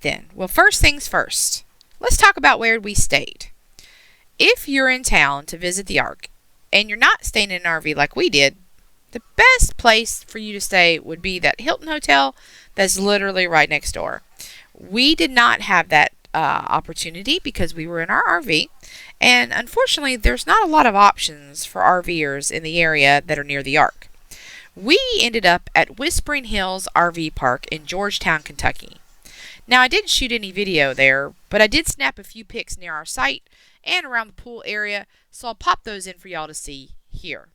then. Well, first things first. Let's talk about where we stayed. If you're in town to visit the Ark and you're not staying in an RV like we did, the best place for you to stay would be that Hilton Hotel that's literally right next door. We did not have that opportunity because we were in our RV, and unfortunately, there's not a lot of options for RVers in the area that are near the Ark. We ended up at Whispering Hills RV Park in Georgetown, Kentucky. Now, I didn't shoot any video there, but I did snap a few pics near our site and around the pool area, so I'll pop those in for y'all to see here.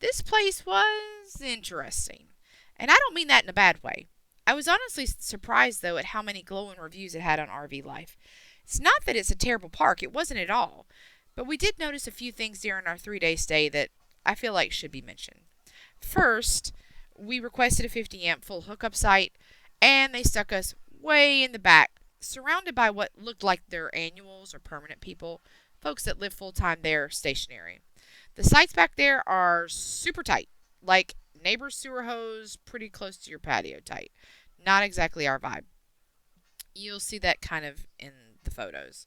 This place was interesting, and I don't mean that in a bad way. I was honestly surprised, though, at how many glowing reviews it had on RV Life. It's not that it's a terrible park, it wasn't at all, but we did notice a few things during our 3-day stay that I feel like should be mentioned. First, we requested a 50 amp full hookup site, and they stuck us way in the back, surrounded by what looked like their annuals or permanent people, folks that live full time there stationary. The sites back there are super tight, like neighbor's sewer hose pretty close to your patio tight. Not exactly our vibe. You'll see that kind of in the photos.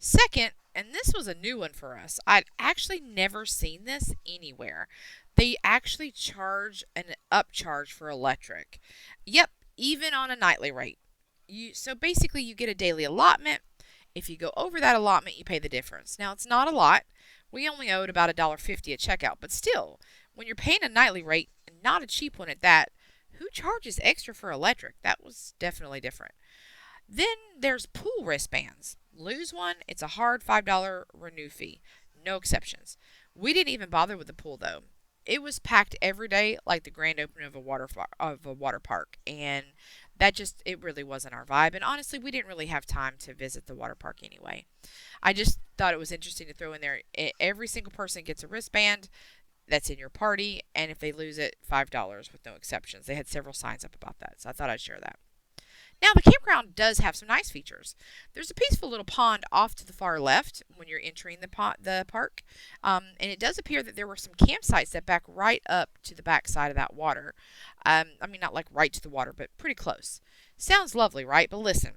Second, and this was a new one for us, I'd actually never seen this anywhere. They actually charge an upcharge for electric. Yep, even on a nightly rate. So basically you get a daily allotment. If you go over that allotment, you pay the difference. Now, it's not a lot. We only owed about $1.50 at checkout, but still, when you're paying a nightly rate, and not a cheap one at that, who charges extra for electric? That was definitely different. Then there's pool wristbands. Lose one, it's a hard $5 renew fee. No exceptions. We didn't even bother with the pool, though. It was packed every day like the grand opening of a water park, and it really wasn't our vibe. And honestly, we didn't really have time to visit the water park anyway. I just thought it was interesting to throw in there. Every single person gets a wristband that's in your party, and if they lose it, $5 with no exceptions. They had several signs up about that, so I thought I'd share that. Now, the campground does have some nice features. There's a peaceful little pond off to the far left when you're entering the park. And it does appear that there were some campsites that back right up to the back side of that water. I mean, not like right to the water, but pretty close. Sounds lovely, right? But listen,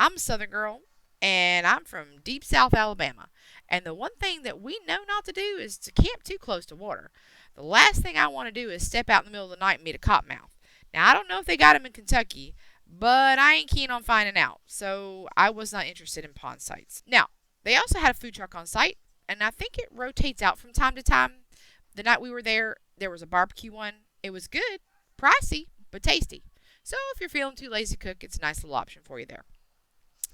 I'm a Southern girl, and I'm from deep South Alabama. And the one thing that we know not to do is to camp too close to water. The last thing I want to do is step out in the middle of the night and meet a cottonmouth. Now, I don't know if they got them in Kentucky, but I ain't keen on finding out, so I was not interested in pond sites. Now, they also had a food truck on site, and I think it rotates out from time to time. The night we were there, there was a barbecue one. It was good, pricey, but tasty. So if you're feeling too lazy to cook, it's a nice little option for you there.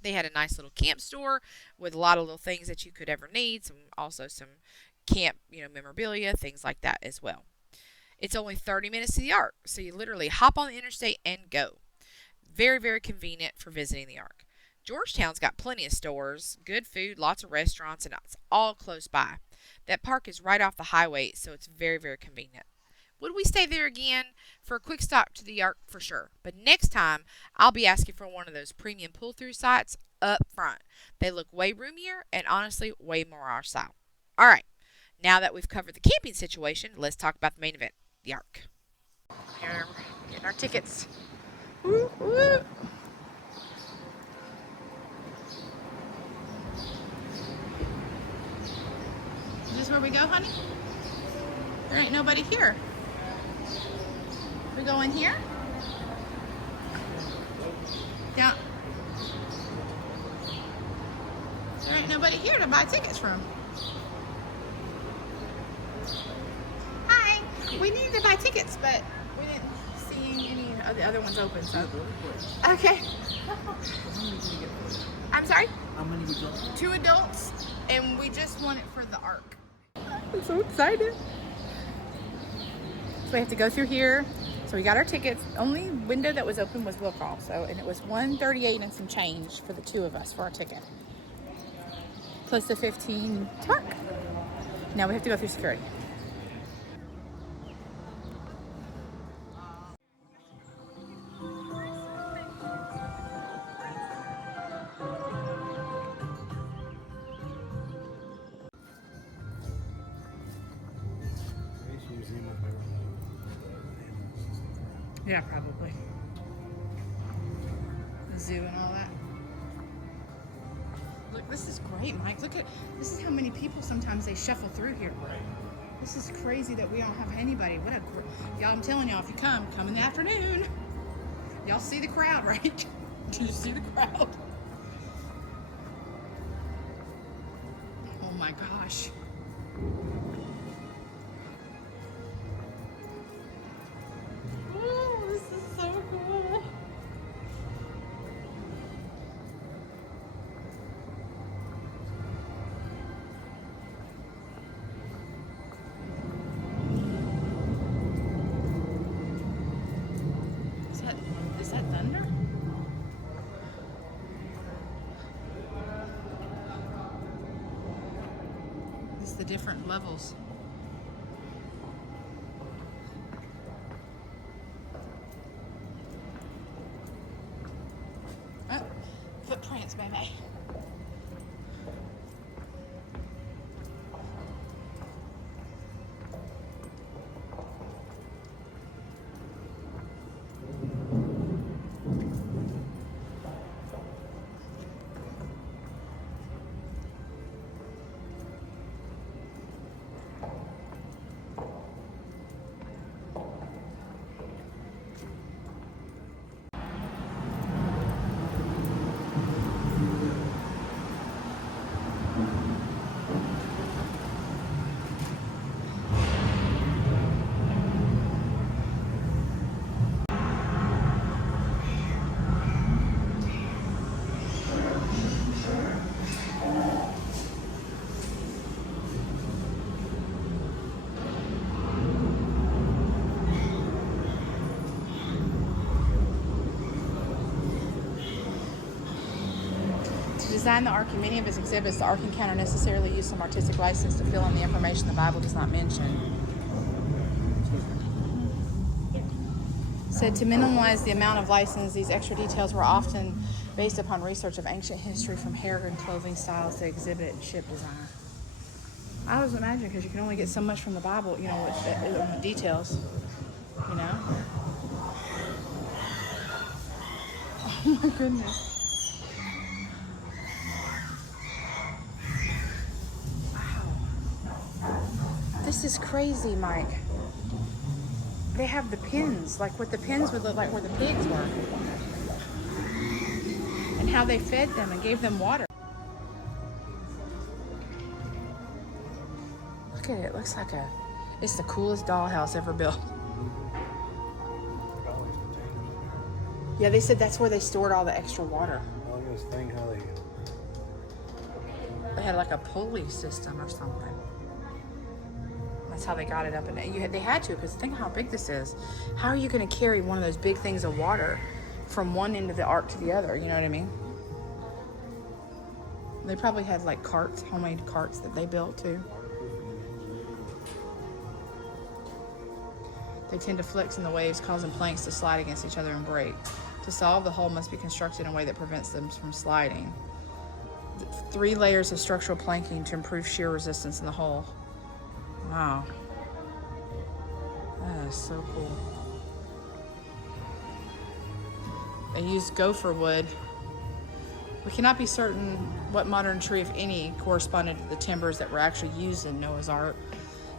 They had a nice little camp store with a lot of little things that you could ever need. Also some camp, memorabilia, things like that as well. It's only 30 minutes to the Ark, so you literally hop on the interstate and go. Very, very convenient for visiting the Ark. Georgetown's got plenty of stores, good food, lots of restaurants, and it's all close by. That park is right off the highway, so it's very, very convenient. Would we stay there again? For a quick stop to the Ark, for sure. But next time, I'll be asking for one of those premium pull-through sites up front. They look way roomier and honestly way more our style. All right, now that we've covered the camping situation, let's talk about the main event, the Ark. Here, getting our tickets. Woo, woo. Is this where we go, honey? There ain't nobody here. We go in here? Yeah. There ain't nobody here to buy tickets from. Hi. We needed to buy tickets, but we didn't see any of the other ones open, so. Okay. I'm sorry? How many adults? 2 adults, and we just want it for the Ark. I'm so excited. So we have to go through here. So we got our tickets. Only window that was open was will call. And it was $138 and some change for the 2 of us for our ticket. Plus the 15 Ark. Now we have to go through security. Yeah, probably. The zoo and all that. This is great, Mike. Look at, this is how many people sometimes they shuffle through here. This is crazy that we don't have anybody. Y'all, I'm telling y'all, if you come in the afternoon. Y'all see the crowd, right? Do you see the crowd? Oh my gosh. Oh, this is so cool. Is that thunder? It's the different levels. Oh, footprints, baby. To design the Ark and many of its exhibits, the Ark Encounter necessarily used some artistic license to fill in the information the Bible does not mention. Said to minimize the amount of license, these extra details were often based upon research of ancient history from hair and clothing styles to exhibit and ship design. I always imagine because you can only get so much from the Bible, you know, with details, you know. Oh my goodness. This is crazy, Mike. They have the pins, like what the pins would look like where the pigs were. And how they fed them and gave them water. Look at it, it looks like it's the coolest dollhouse ever built. Yeah, they said that's where they stored all the extra water. Look at this thing, how They had like a pulley system or something. That's how they got it up, and they had to, because think how big this is. How are you going to carry one of those big things of water from one end of the ark to the other? You know what I mean? They probably had like carts, homemade carts that they built too. They tend to flex in the waves, causing planks to slide against each other and break. To solve, the hull must be constructed in a way that prevents them from sliding. 3 layers of structural planking to improve shear resistance in the hull. Wow. That is so cool. They used gopher wood. We cannot be certain what modern tree, if any, corresponded to the timbers that were actually used in Noah's Ark.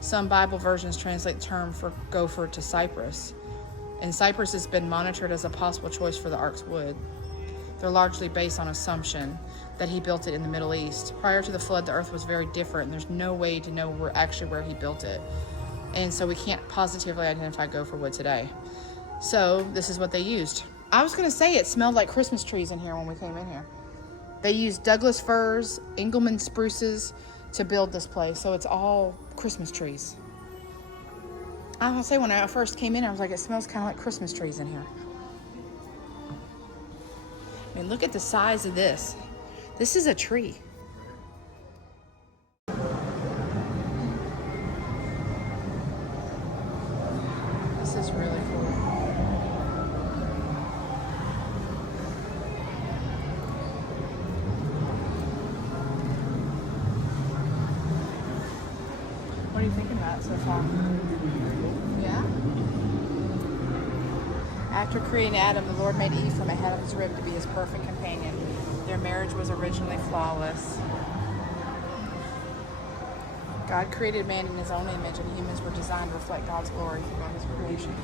Some Bible versions translate the term for gopher to cypress, and cypress has been monitored as a possible choice for the ark's wood. They're largely based on assumption that he built it in the Middle East. Prior to the flood, the earth was very different, and there's no way to know where he built it. And so we can't positively identify gopher wood today. So this is what they used. I was gonna say it smelled like Christmas trees in here when we came in here. They used Douglas firs, Engelmann spruces to build this place, so it's all Christmas trees. I was gonna say, when I first came in, I was like, it smells kind of like Christmas trees in here. I mean, look at the size of this. This is a tree. This is really cool. What are you thinking about so far? Yeah? After creating Adam, the Lord made Eve from a head of his rib to be his perfect companion. Their marriage was originally flawless. God created man in his own image, and humans were designed to reflect God's glory throughout his creation.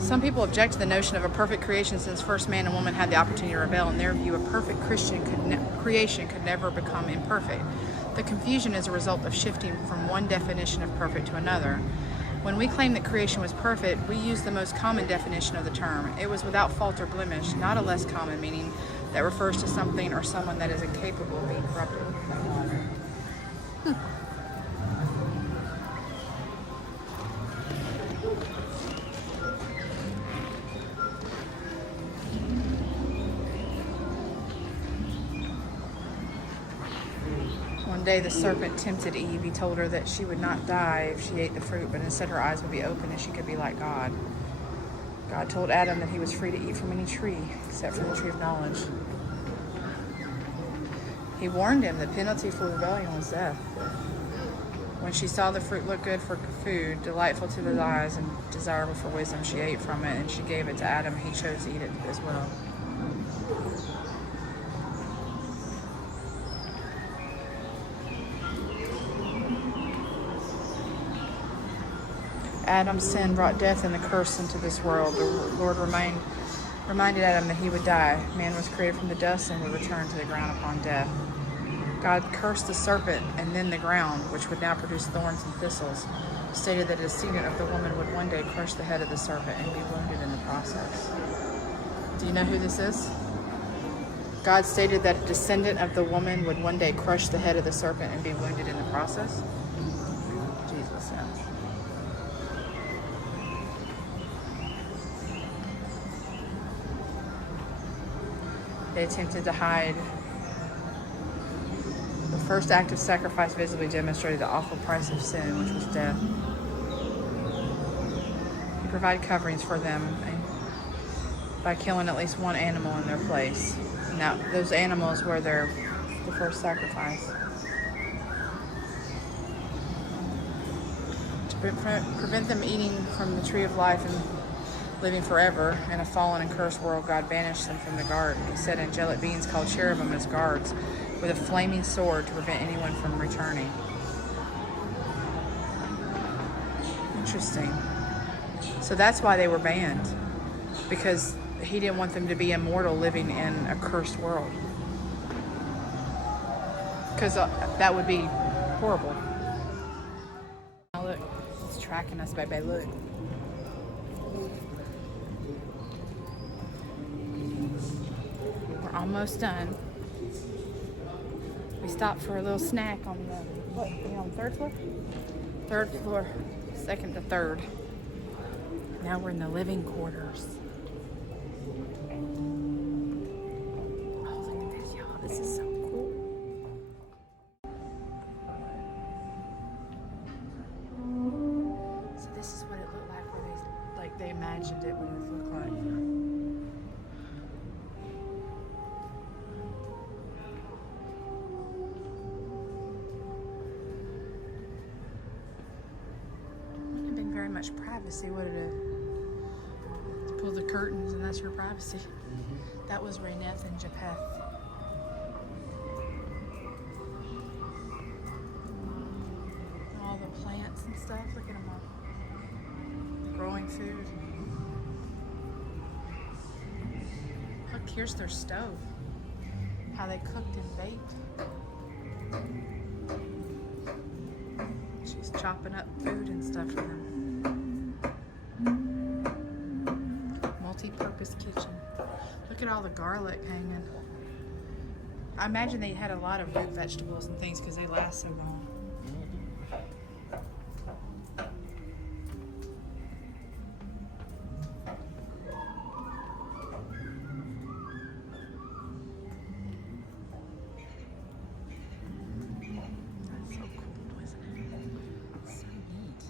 Some people object to the notion of a perfect creation since first man and woman had the opportunity to rebel. In their view, a perfect creation could never become imperfect. The confusion is a result of shifting from one definition of perfect to another. When we claim that creation was perfect, we use the most common definition of the term. It was without fault or blemish, not a less common meaning that refers to something or someone that is incapable of being corrupted. One day the serpent tempted Eve. He told her that she would not die if she ate the fruit, but instead her eyes would be open and she could be like God. God told Adam that he was free to eat from any tree except from the tree of knowledge. He warned him the penalty for rebellion was death. When she saw the fruit look good for food, delightful to the eyes and desirable for wisdom, she ate from it and she gave it to Adam. He chose to eat it as well. Adam's sin brought death and the curse into this world. The Lord reminded Adam that he would die. Man was created from the dust and would return to the ground upon death. God cursed the serpent and then the ground, which would now produce thorns and thistles, stated that a descendant of the woman would one day crush the head of the serpent and be wounded in the process. Do you know who this is? God stated that a descendant of the woman would one day crush the head of the serpent and be wounded in the process. Jesus, yeah. They attempted to hide. The first act of sacrifice visibly demonstrated the awful price of sin, which was death. He provided coverings for them by killing at least one animal in their place. Now, those animals were the first sacrifice. To prevent them eating from the tree of life and living forever in a fallen and cursed world, God banished them from the garden. He set angelic beings called cherubim as guards with a flaming sword to prevent anyone from returning. Interesting. So that's why they were banned, because he didn't want them to be immortal living in a cursed world, because that would be horrible. Now look, it's tracking us, baby. Look. Almost done. We stopped for a little snack on the, on the third floor? Third floor, second to third. Now we're in the living quarters. Oh, look at this, y'all. This is so cool. So this is what it looked like where they imagined it what it would look like. Very much privacy. What did it pull the curtains and that's your privacy? That was Raineth and Japheth. All the plants and stuff. Look at them all growing food. Look, here's their stove. How they cooked and baked. She's chopping up food and stuff for them. Multi-purpose kitchen. Look at all the garlic hanging. I imagine they had a lot of root vegetables and things because they last so long. That's so cool, isn't it? So neat.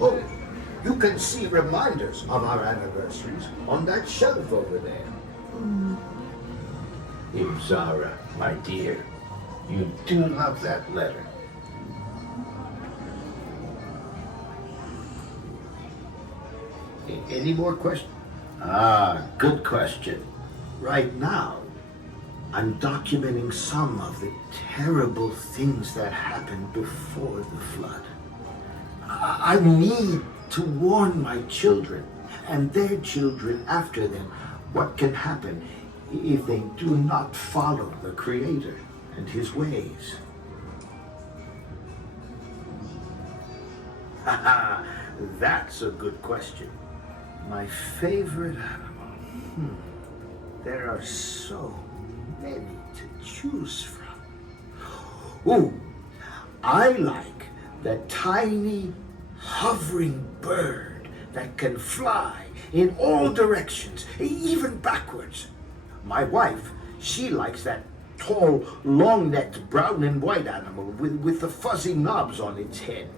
Oh, you can see reminders of our anniversaries on that shelf over there. Zara, my dear, you do love that letter. Any more questions? Ah, good question. Right now, I'm documenting some of the terrible things that happened before the flood. I need to warn my children and their children after them what can happen if they do not follow the Creator and His ways. Haha, that's a good question. My favorite animal. There are so many to choose from. Ooh, I like the tiny hovering bird that can fly in all directions, even backwards. My wife, she likes that tall, long-necked brown and white animal with the fuzzy knobs on its head.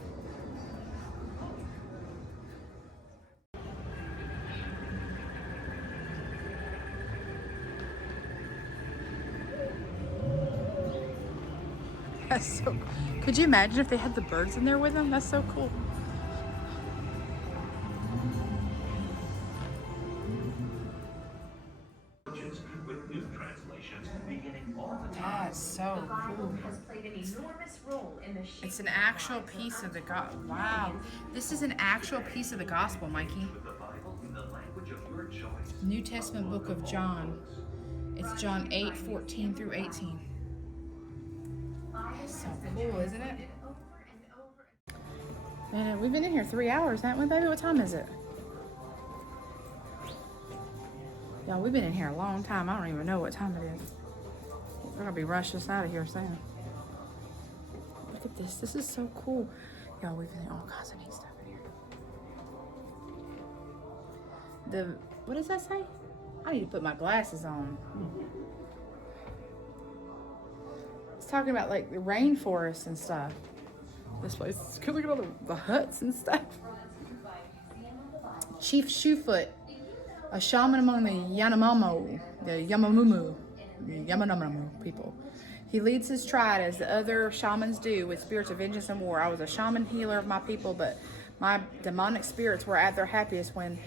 That's so. Could you imagine if they had the birds in there with them? That's so cool. With new translations beginning all the time. That's so cool. Has played an enormous role in the It's an actual piece of the Wow, this is an actual piece of the gospel, Mikey. The Bible in the language of your choice. New Testament book of John. It's John 8:14 through 18. That's so cool, isn't it? Man, we've been in here 3 hours, haven't we, baby? What time is it? Y'all, we've been in here a long time. I don't even know what time it is. We're gonna be rushing us out of here soon. Look at this. This is so cool. Y'all, we've been in all kinds of neat stuff in here. What does that say? I need to put my glasses on. It's talking about like the rainforest and stuff. This place is cool. Look at all the huts and stuff. Chief Shoefoot, a shaman among the Yamamumu people. He leads his tribe as the other shamans do with spirits of vengeance and war. I was a shaman healer of my people, but my demonic spirits were at their happiest when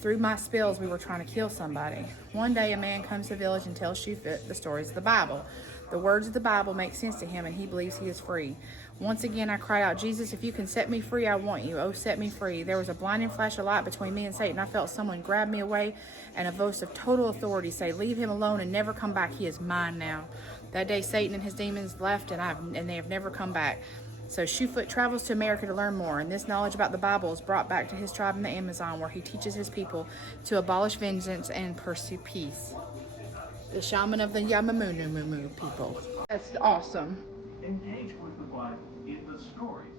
through my spells we were trying to kill somebody. One day a man comes to the village and tells Shoefoot the stories of the Bible. The words of the Bible make sense to him and he believes he is free. Once again I cried out, Jesus, if you can set me free, I want you. Oh, set me free. There was a blinding flash of light between me and Satan. I felt someone grab me away and a voice of total authority say, leave him alone and never come back. He is mine now. That day Satan and his demons left and they have never come back. So Shoefoot travels to America to learn more, and this knowledge about the Bible is brought back to his tribe in the Amazon, where he teaches his people to abolish vengeance and pursue peace. The shaman of the Yamamumu people. That's awesome. Engage with the Bible in the stories